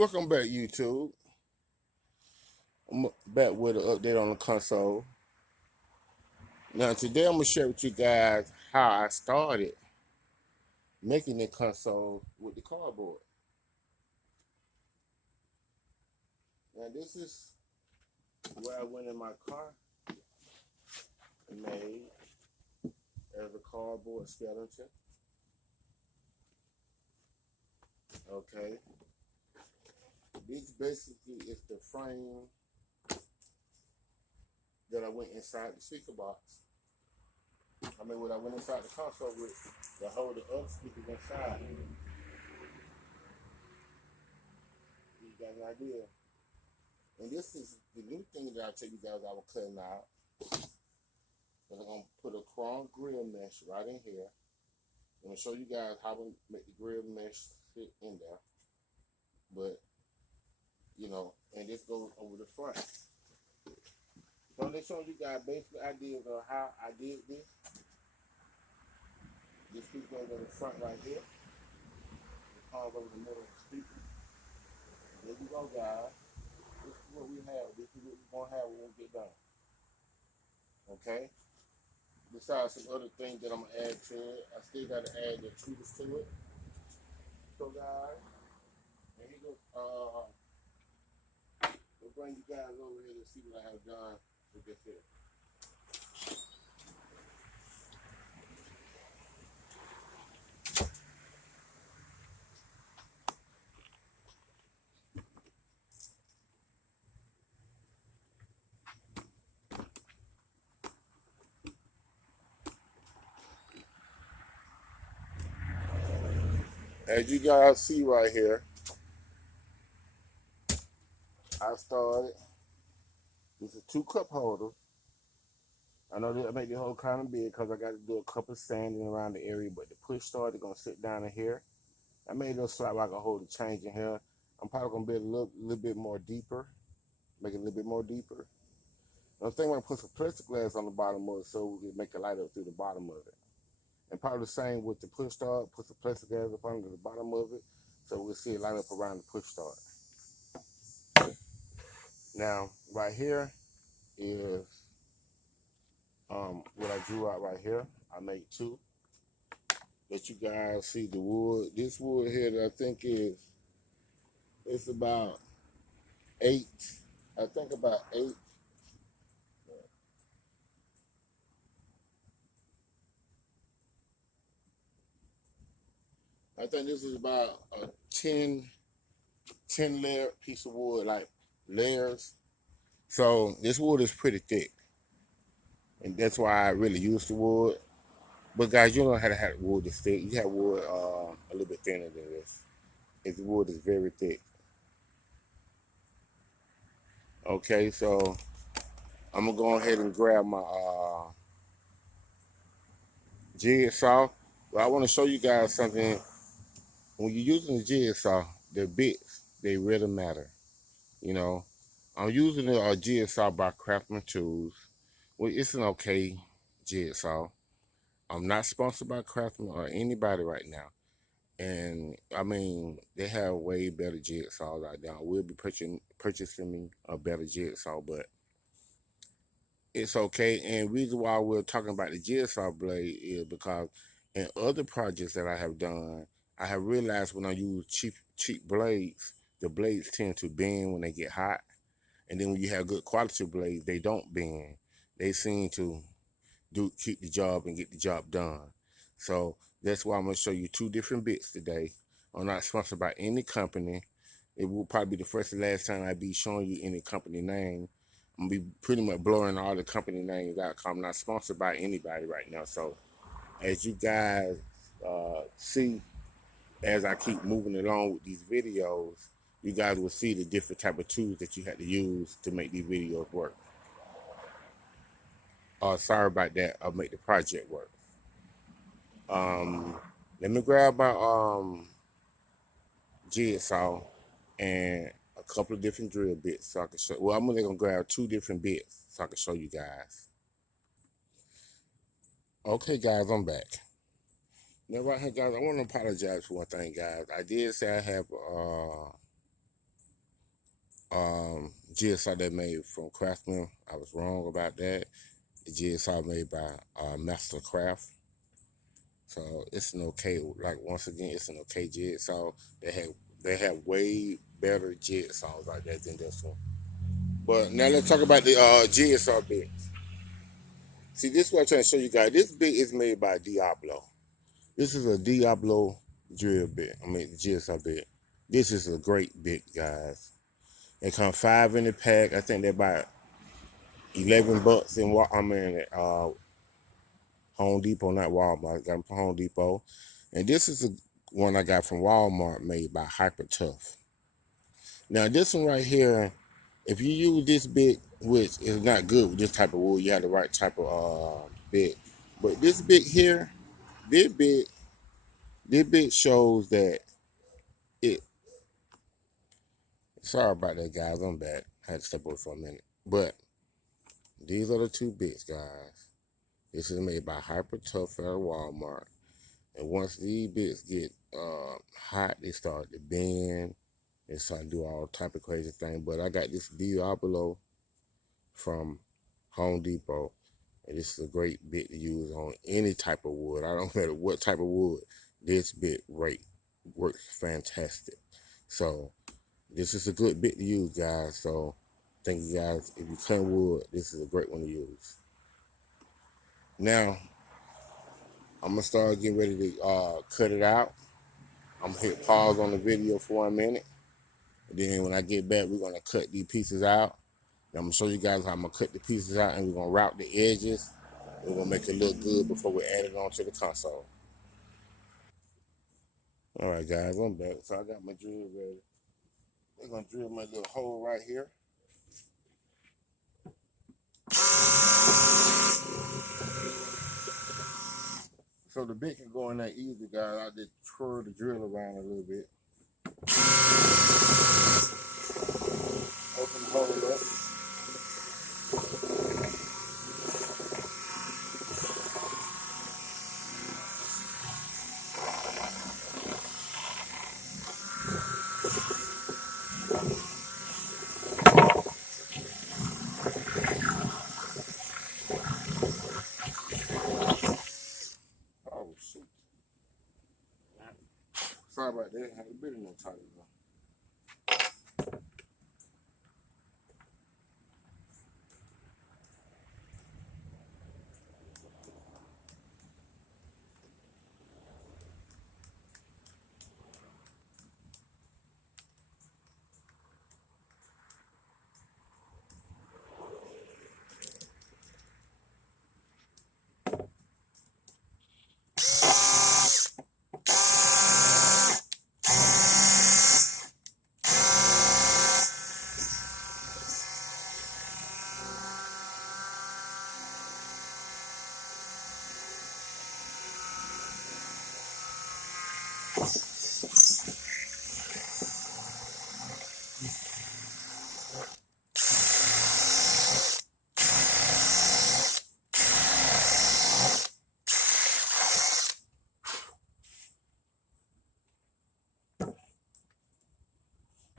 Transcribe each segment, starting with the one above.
Welcome back, YouTube. I'm back with an update on the console. Now, today I'm going to share with you guys how I started making the console with the cardboard. Now, this is where I went in my car and made as a cardboard skeleton. Okay. This basically is the frame that I went inside the speaker box. What I went inside the console with to hold the other speakers inside. You got an idea? And this is the new thing that I tell you guys I was cutting out. And I'm going to put a chrome grill mesh right in here. I'm going to show you guys how to make the grill mesh fit in there. But, and this goes over the front. So I'm just showing you guys basic ideas of how I did this. This piece goes in the front right here. It comes over the middle of the speaker. There you go, guys. This is what we have. This is what we're going to have when we get done. Okay? Besides some other things that I'm going to add to it, I still got to add the tweeters to it. So, guys, and here goes, we'll bring you guys over here to see what I have done with this here. As you guys see right here, I started with a 2-cup holder. I know that I make the whole kind of big because I got to do a couple of sanding around the area, but the push start is going to sit down in here. I made a little slot where I can hold the change in here. I'm probably going to be a little bit more deeper, make it a little bit more deeper. I'm thinking I'm going to put some plexiglass on the bottom of it so we can make a light up through the bottom of it. And probably the same with the push start, put some plexiglass up under the bottom of it so we'll see it light up around the push start. Now, right here is what I drew out right here. I made 2. Let you guys see the wood. This wood here that I think it's about 8. I think about 8. I think this is about a 10 layer piece of wood, like layers. So this wood is pretty thick. And that's why I really use the wood. But guys, you don't know how to have wood this thick. You have wood a little bit thinner than this. The wood is very thick. Okay, so I'm gonna go ahead and grab my jigsaw. But I want to show you guys something. When you're using the jigsaw, the bits, they really matter. I'm using a jigsaw by Craftsman Tools. Well, it's an okay jigsaw. I'm not sponsored by Craftsman or anybody right now. And they have way better jigsaws out there. I will be purchasing me a better jigsaw, but it's okay. And reason why we're talking about the jigsaw blade is because in other projects that I have done, I have realized when I use cheap blades, the blades tend to bend when they get hot. And then when you have good quality blades, they don't bend. They seem to keep the job and get the job done. So that's why I'm going to show you 2 different bits today. I'm not sponsored by any company. It will probably be the first and last time I be showing you any company name. I'm going to be pretty much blurring all the company names out because I'm not sponsored by anybody right now. So as you guys see, as I keep moving along with these videos, you guys will see the different type of tools that you had to use to make these videos work. Sorry about that. I'll make the project work. Let me grab my jigsaw and a couple of different drill bits so I can show. Well, I'm only gonna grab 2 different bits so I can show you guys. Okay, guys, I'm back. Now, right here, guys, I want to apologize for one thing, guys. I did say I have GSR that made from Craftsman. I was wrong about that. The GSR made by Mastercraft. So it's an okay. Like once again, it's an okay jigsaw. They have they have way better jigsaws like that than this one. But now let's talk about the jigsaw bit. See, this is what I'm trying to show you guys. This bit is made by Diablo. This is a Diablo drill bit. I mean, jigsaw bit. This is a great bit, guys. They come 5 in the pack. I think they're about $11 in Home Depot, not Walmart. I got them from Home Depot. And this is the one I got from Walmart made by Hyper Tough. Now this one right here, if you use this bit, which is not good with this type of wood, you have the right type of bit. But this bit here, this bit, this bit shows that it. Sorry about that, guys. I'm back. I had to step away for a minute. But these are the two bits, guys. This is made by Hyper Tough at Walmart. And once these bits get hot, they start to bend. They start to do all type of crazy things. But I got this Diablo from Home Depot. And this is a great bit to use on any type of wood. I don't matter what type of wood. This bit works fantastic. So this is a good bit to use, guys. So thank you guys. If you cut wood, this is a great one to use. Now, I'm gonna start getting ready to cut it out. I'm gonna hit pause on the video for 1 minute. And then when I get back, we're gonna cut these pieces out. And I'm gonna show you guys how I'm gonna cut the pieces out, and we're gonna route the edges. We're gonna make it look good before we add it onto the console. All right, guys, I'm back. So I got my drill ready. We're gonna drill my little hole right here. So the bit can go in there easy, guys. I just twirl the drill around a little bit. Open the hole up. Oh, shoot. Sorry about that. I had a bit in there tight though.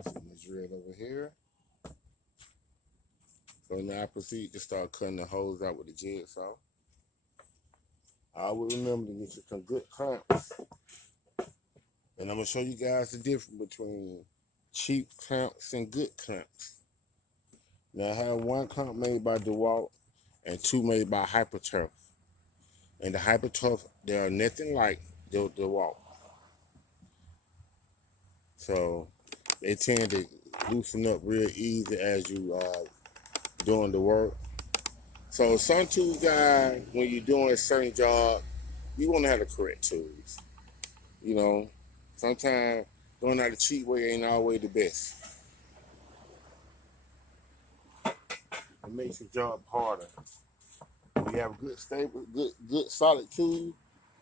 So I'm gonna drill over here. So now I proceed to start cutting the holes out with the jigsaw. I will remember to get you some good clamps. And I'm gonna show you guys the difference between cheap clamps and good clamps. Now I have one clamp made by DeWalt and two made by HyperTurf. And the HyperTurf, they are nothing like the DeWalt. So they tend to loosen up real easy as you doing the work. So some tools, guys, when you're doing a certain job, you want to have the correct tools. You know, sometimes doing out the cheap way ain't always the best. It makes your job harder. When you have a good, stable, good solid tool,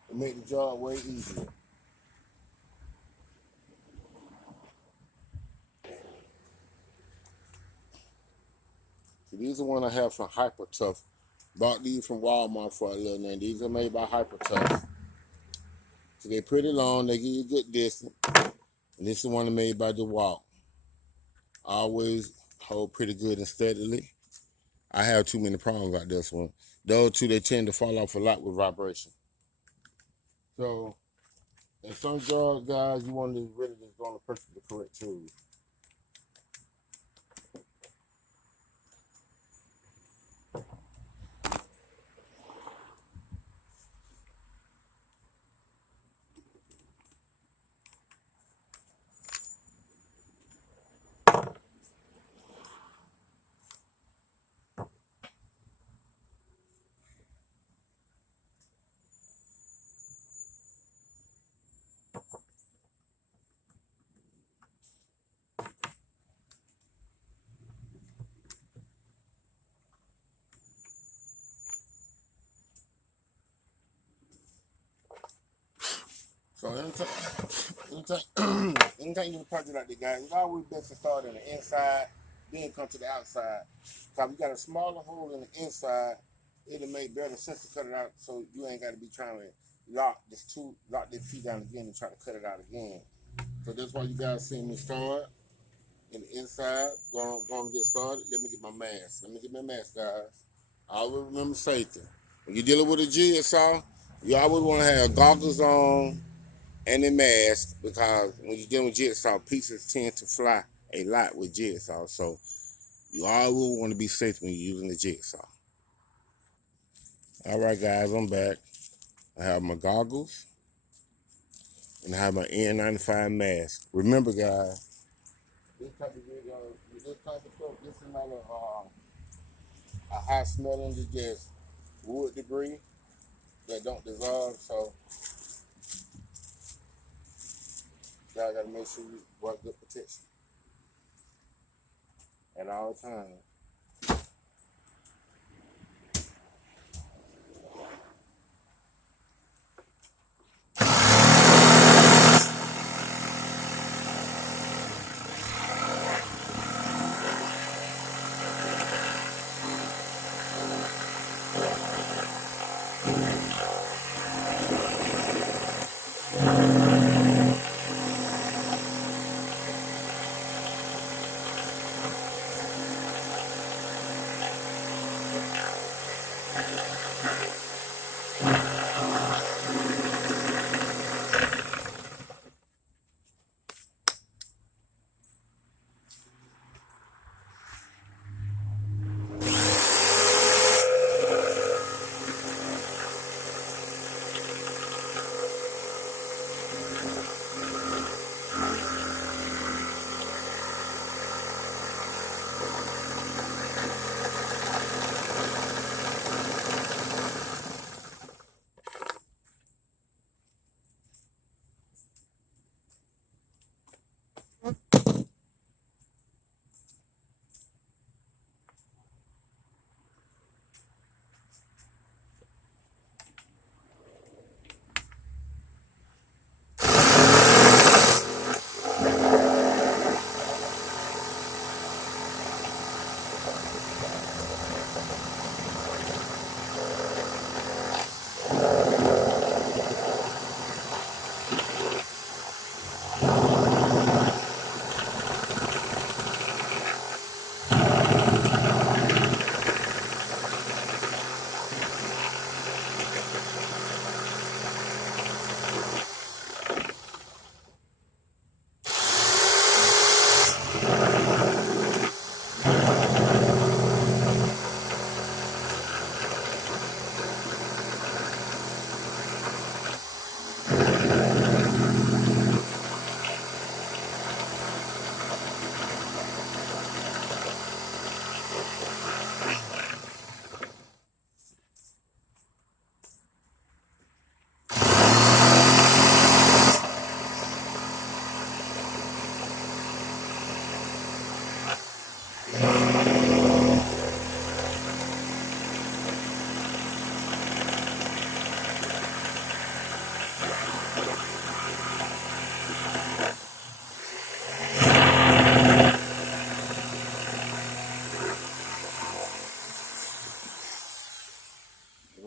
it makes the job way easier. So these are one I have from Hyper Tough. Bought these from Walmart for a little name. These are made by Hyper Tough. So they're pretty long. They give you a good distance. And this is one made by DeWalt. Always hold pretty good and steadily. I have too many problems like this one. Those two, they tend to fall off a lot with vibration. So, in some jars, guys, you want to really just go on the purchase the correct tools. So anytime you purchase like that, guys, it's always best to start on the inside, then come to the outside. So if you got a smaller hole in the inside, it'll make better sense to cut it out, so you ain't got to be trying to lock this piece down again and try to cut it out again. So that's why you guys see me start in the inside. Going to get started. Let me get my mask. Guys. I always remember safety. When you're dealing with a jigsaw, you always want to have goggles on and a mask, because when you're dealing with jigsaw, pieces tend to fly a lot with jigsaw. So you always want to be safe when you're using the jigsaw. All right, guys, I'm back. I have my goggles and I have my N95 mask. Remember, guys, this type of stuff, this is not a high smelling, just wood debris that don't dissolve. So y'all gotta make sure you work good protection at all times.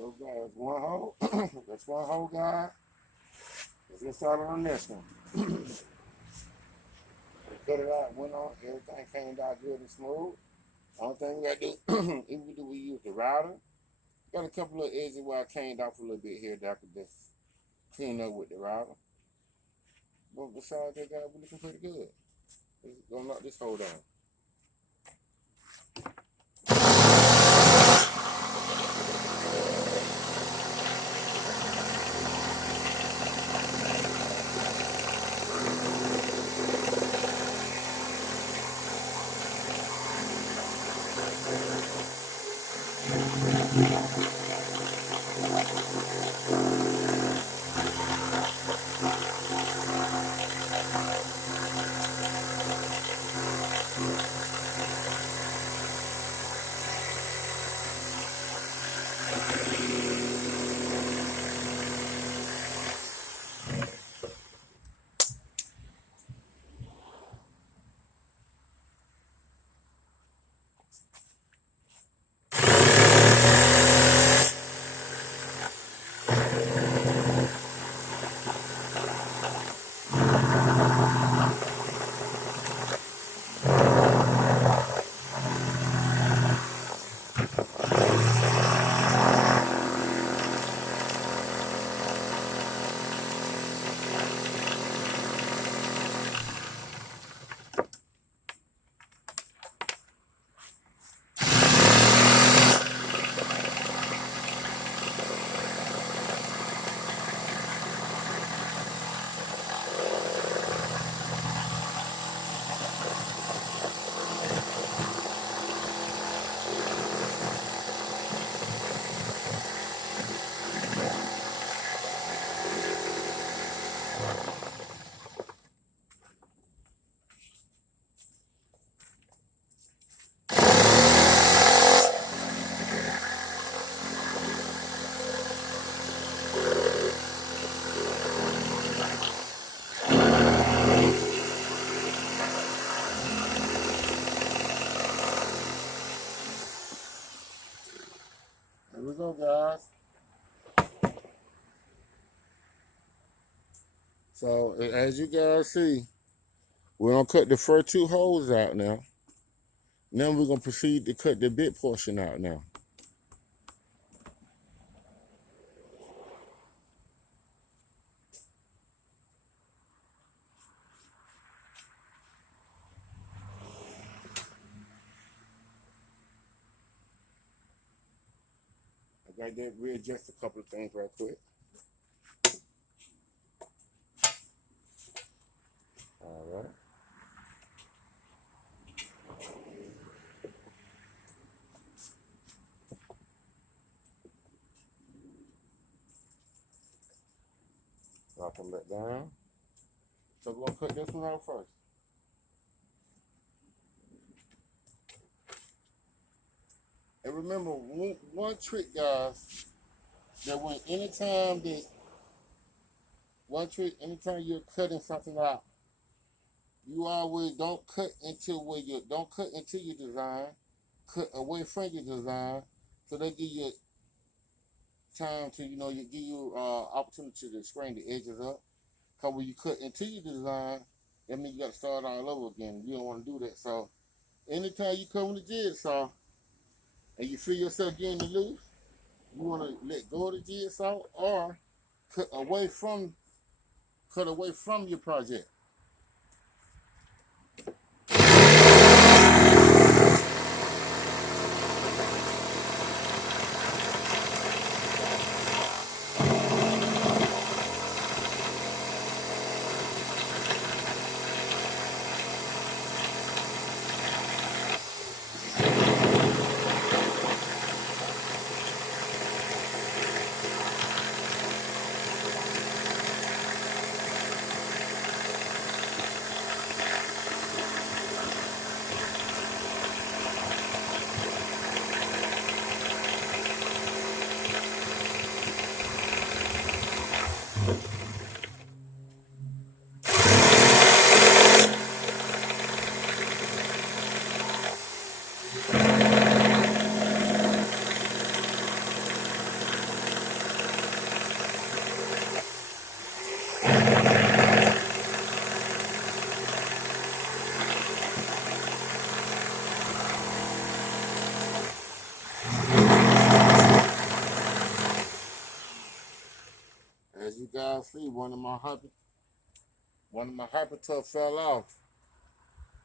So guys, one hole. That's one hole, guys. Let's get started on this one. cut it out, went on, everything came out good and smooth. Only thing we gotta do, even do we use the router. Got a couple of edges where I came off a little bit here that I could just clean up with the router. But besides that, guys, we're looking pretty good. Let's go knock this hole down. Here we go, guys. So as you guys see, we're gonna cut the first two holes out now. Then we're gonna proceed to cut the bit portion out now. I got to readjust a couple of things right quick. All right. So I'll come back down. So we're gonna cut this one out first. And remember, one trick, guys, that anytime you're cutting something out, you always don't cut into your design, cut away from your design, so they give you time to, you give you opportunity to screen the edges up. Cause when you cut into your design, that means you got to start all over again. You don't want to do that. So anytime you come with a jigsaw and you feel yourself getting it loose, you want to let go of the jigsaw or cut away from your project. L.L.C. One of my hyper tough fell off.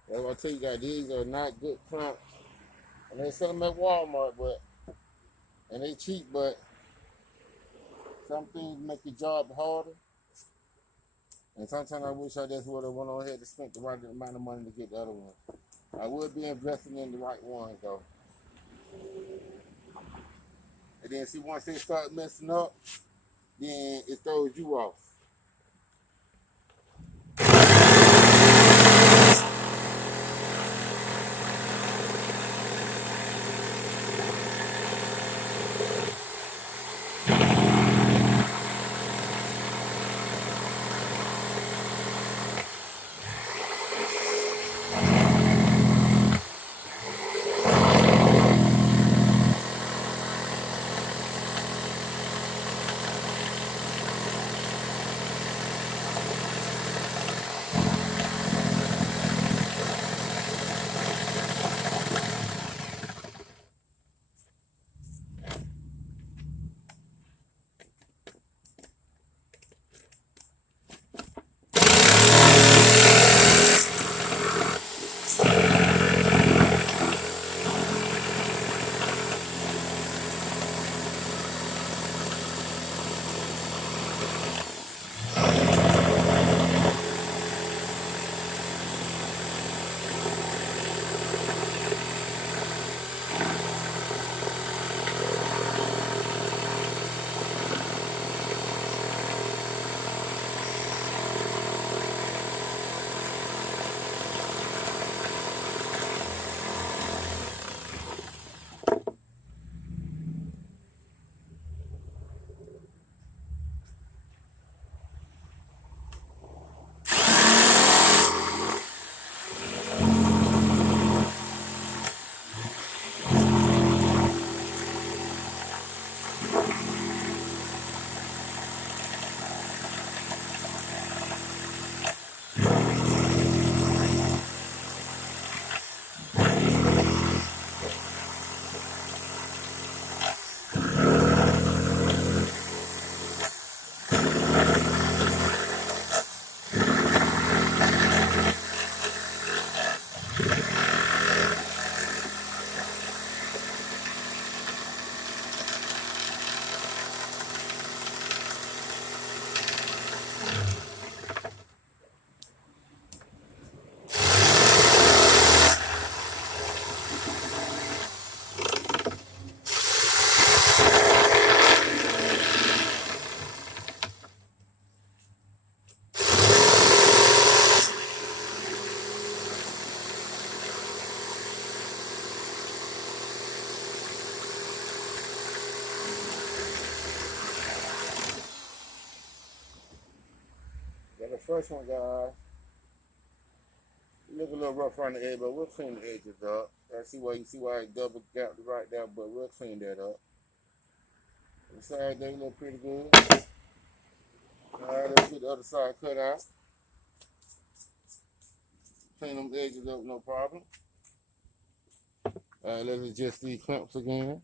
That's what I tell you guys. These are not good clamps, and they sell them at Walmart, and they cheap, but some things make your job harder. And sometimes I wish I just would have went on ahead and spent the right amount of money to get the other one. I would be investing in the right ones though. And then see, once they start messing up, then it throws you off. Then the first one, guys, it look a little rough around the edge, but we'll clean the edges up. You see why it double gapped right there, but we'll clean that up. The side they look pretty good. Alright, let's get the other side cut out. Clean them edges up, no problem. Alright, let's adjust these clamps again.